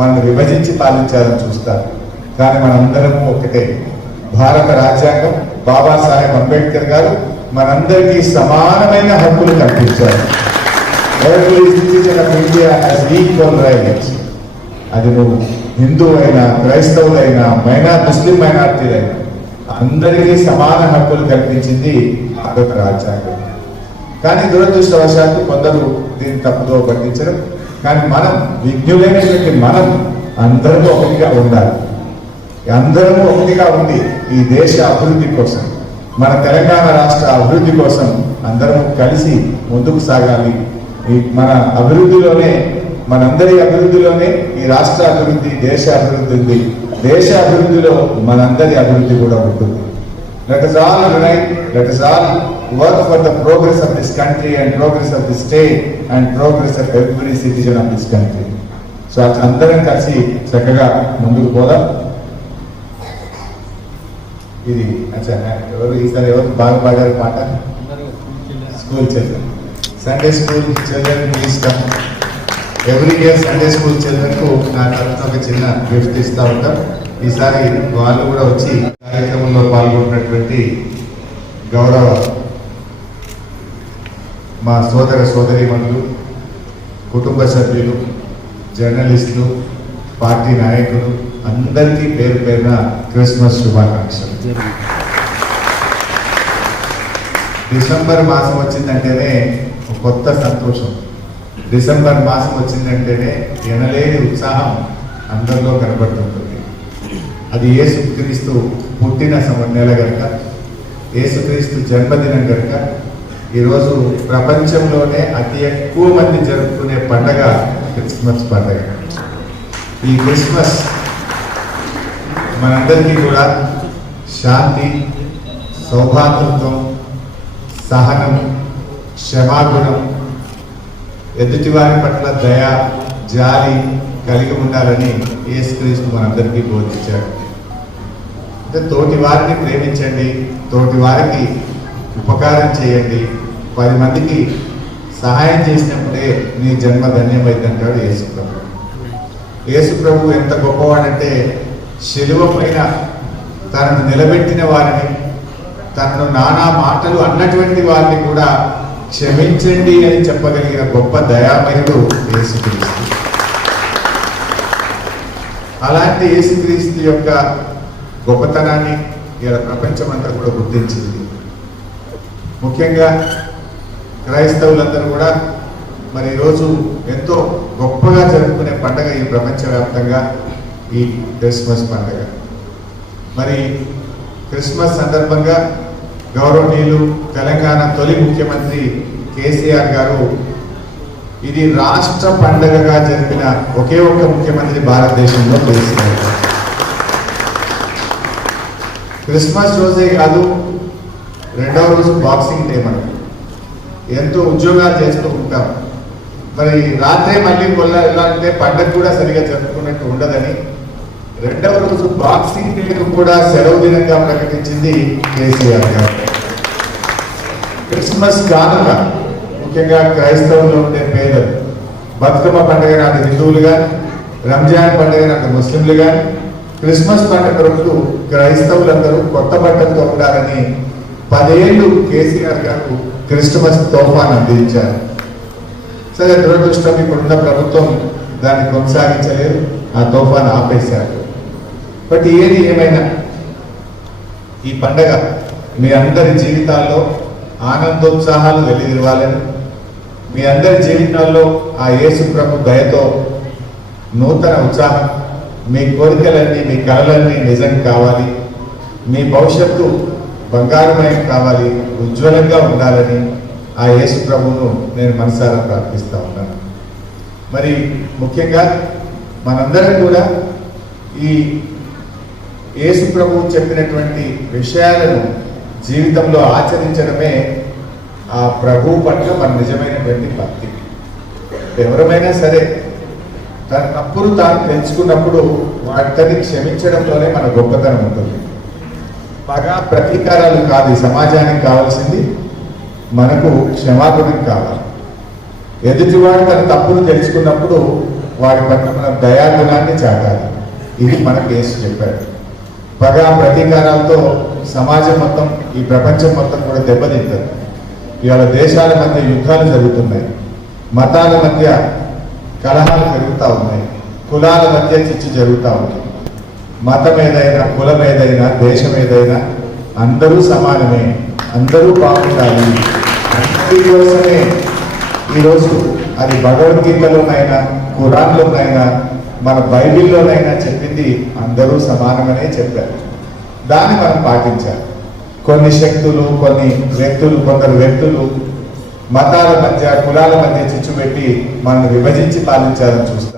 మనం విభజించి పాలించాలని చూస్తారు. కానీ మనందరం ఒకటే భారత రాజ్యాంగం బాబాసాహెబ్ అంబేద్కర్ గారు మనందరికీ సమానమైన హక్కులు కల్పించారు. అది నువ్వు హిందూ అయినా క్రైస్తవులైనా మైనా ముస్లిం మైనార్టీలైనా అందరికీ సమాన హక్కులు కల్పించింది భారత రాజ్యాంగం. కానీ దురదృష్టవశాత్తు కొందరు దీన్ని తప్పుదో పట్టించడం కానీ మనం విజ్ఞులైనటువంటి మనం అందరము ఒకటిగా ఉండాలి. అందరము ఒకటిగా ఉండి ఈ దేశ అభివృద్ధి కోసం మన తెలంగాణ రాష్ట్ర అభివృద్ధి కోసం అందరము కలిసి ముందుకు సాగాలి. ఈ మన అభివృద్ధిలోనే మనందరి అభివృద్ధిలోనే ఈ రాష్ట్ర అభివృద్ధి దేశ అభివృద్ధి ఉంది. దేశ అభివృద్ధిలో మనందరి అభివృద్ధి కూడా ఉంటుంది. Let us all unite, let us all work for the progress of this country and progress of the state and progress of every citizen of this country. So అందరం కలిసి చక్కగా ముందుకు పోదాం ఇది అచ్చా ఎవరు ఈసారి ఎవరు బాగా పాడారు పాట school children Sunday school children please come every year Sunday school చిల్డ్రన్కు నా తరఫున ఒక చిన్న గిఫ్ట్ ఇస్తూ ఉంటాం ఈసారి వాళ్ళు కూడా వచ్చి కార్యక్రమంలో పాల్గొన్నటువంటి గౌరవ మా సోదర సోదరీమణులు కుటుంబ సభ్యులు జర్నలిస్టులు పార్టీ నాయకులు అందరికీ పేరు పేరున క్రిస్మస్ శుభాకాంక్షలు. డిసెంబర్ మాసం వచ్చిందంటేనే కొత్త సంతోషం. డిసెంబర్ మాసం వచ్చిందంటేనే ఎనలేని ఉత్సాహం అందరిలో కనబడుతుంటుంది. అది యేసుక్రీస్తు పుట్టిన నెల కనుక యేసుక్రీస్తు జన్మదినం కనుక ఈరోజు ప్రపంచంలోనే అతి ఎక్కువ మంది జరుపుకునే పండగ క్రిస్మస్ పండగ. ఈ క్రిస్మస్ మనందరికీ కూడా శాంతి సౌభాతృత్వం సహనం క్షమాగుణం ఎదుటివారి పట్ల దయ జాలి కలిగి ఉండాలని యేసుక్రీస్తు మనందరికీ బోధించాడు. అంటే తోటి వారిని ప్రేమించండి తోటి వారికి ఉపకారం చేయండి. పది మందికి సహాయం చేసినప్పుడే నీ జన్మ ధన్యమైందంటాడు యేసుప్రభు. యేసుప్రభు ఎంత గొప్పవాడంటే శిలువ పైన తనను నిలబెట్టిన వారిని తనను నానా మాటలు అన్నటువంటి వారిని కూడా క్షమించండి అని చెప్పగలిగిన గొప్ప దయామయుడు యేసుక్రీస్తు. అలాంటి యేసుక్రీస్తు యొక్క గొప్పతనాన్ని ఇలా ప్రపంచమంతా కూడా గుర్తించింది. ముఖ్యంగా క్రైస్తవులందరూ కూడా మరి ఈరోజు ఎంతో గొప్పగా జరుపుకునే పండగ ఈ ప్రపంచవ్యాప్తంగా ఈ క్రిస్మస్ పండగ. మరి క్రిస్మస్ సందర్భంగా గౌరవనీయులు తెలంగాణ తొలి ముఖ్యమంత్రి కేసీఆర్ గారు ఇది రాష్ట్ర పండగగా జరిపిన ఒకే ఒక్క ముఖ్యమంత్రి భారతదేశంలో కేసీఆర్ గారు. క్రిస్మస్ రోజే కాదు రెండవ రోజు బాక్సింగ్ డే మనకు. ఎంతో ఉద్యోగాలు చేస్తూ ఉంటాం. మరి రాత్రే మళ్ళీ కొల్ల వెళ్ళాలంటే పండగ కూడా సరిగా జరుపుకున్నట్టు ఉండదని రెండవ రోజు బాక్సింగ్ డేకు కూడా సెలవు దినంగా ప్రకటించింది కేసీఆర్ గారు. క్రిస్మస్ కానుక ముఖ్యంగా క్రైస్తవులు ఉండే పేదలు. బతుకమ్మ పండుగ నాటి హిందువులు కానీ రంజాన్ పండుగ నాటి ముస్లింలు కానీ క్రిస్మస్ పండుగ రోజు క్రైస్తవులందరూ కొత్త బట్టలతో ఉండాలని పదేళ్ళు కేసీఆర్ గారు క్రిస్మస్ తోఫాన్ అందించారు. సరే దురదృష్టం ఇప్పుడున్న ప్రభుత్వం దాన్ని కొనసాగించలేదు ఆ తోఫాన్ ఆపేశారు. బట్ ఏది ఏమైనా ఈ పండగ మీ అందరి జీవితాల్లో ఆనందోత్సాహాలు వెలిదిరవాలని మీ అందరి జీవితాల్లో ఆ యేసు ప్రభు దయతో నూతన ఉత్సాహం మీ కోరికలన్నీ మీ కళలన్నీ నిజం కావాలి. మీ భవిష్యత్తు బంగారుమయం కావాలి ఉజ్వలంగా ఉండాలని ఆ యేసు ప్రభువును నేను మనసారా ప్రార్థిస్తూ ఉన్నాను. మరి ముఖ్యంగా మనందరం కూడా ఈ యేసు ప్రభు చెప్పినటువంటి విషయాలను జీవితంలో ఆచరించడమే ఆ ప్రభువు పట్ల మన నిజమైనటువంటి భక్తి. ఎవరమైనా సరే తన తప్పులు తాను తెలుసుకున్నప్పుడు వాటిని క్షమించడంలోనే మన గొప్పతనం ఉంటుంది. పగా ప్రతీకారాలు కాదు సమాజానికి కావాల్సింది మనకు క్షమాగుణం కావాలి. ఎదుటివాడు తన తప్పును తెలుసుకున్నప్పుడు వాడి పట్ల మన దయాగుణాన్ని చాటాలి. ఇది మన కేసు చెప్పాడు. పగ ప్రతీకారాలతో సమాజం మొత్తం ఈ ప్రపంచం మొత్తం కూడా దెబ్బతింటుంది. ఇవాళ దేశాల మధ్య యుద్ధాలు జరుగుతున్నాయి. మతాల మధ్య కలహాలు పెరుగుతూ ఉన్నాయి. కులాల మధ్య చిచ్చు జరుగుతూ ఉంది. మతం ఏదైనా కులం ఏదైనా దేశం ఏదైనా అందరూ సమానమే అందరూ బాగుండాలి. అందుకోసమే ఈరోజు అది భగవద్గీతలోనైనా ఖురాన్లోనైనా మన బైబిల్లోనైనా చెప్పింది అందరూ సమానమనే చెప్పారు. దాన్ని మనం పాటించాలి. కొన్ని శక్తులు కొన్ని వ్యక్తులు కొందరు వ్యక్తులు మతాల మధ్య కులాల మధ్య చిచ్చు పెట్టి మనల్ని విభజించి పాలించాలని చూస్తాం.